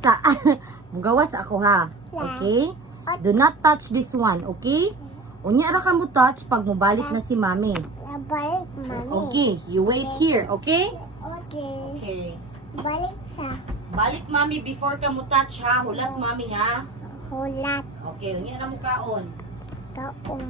sa mugawas ako ha. Okay? Do not touch this one, okay? Unya ra ka mo touch pag mobalik na si Mami. Balik, mami. Okay, you wait here, okay? Okay. Okay. Balik sa Balik Mami before ka mo touch ha. Hulat Mami ha. hulat Okay, unya ra mo kaon. kaon.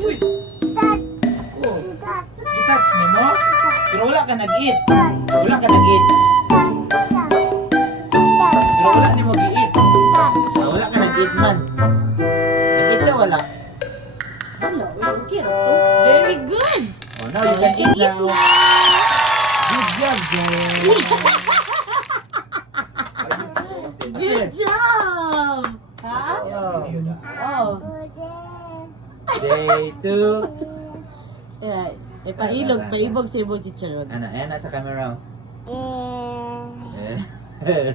Uy! Oh, i-touch ni mo? Pero wala ka nag-eat. Wala ka nag-eat. Pero wala ni mo gi-eat. Wala ka nag-eat man. Nag-eat ka wala? Hello, okay ra to. Very good. Oh, now you can eat now. Good job, Joe. Good job. Ha? Oh. Oh. Day 2. Yeah. Paibog sa ibong chicharon. Ana, ayan na sa camera. Eh. Eh.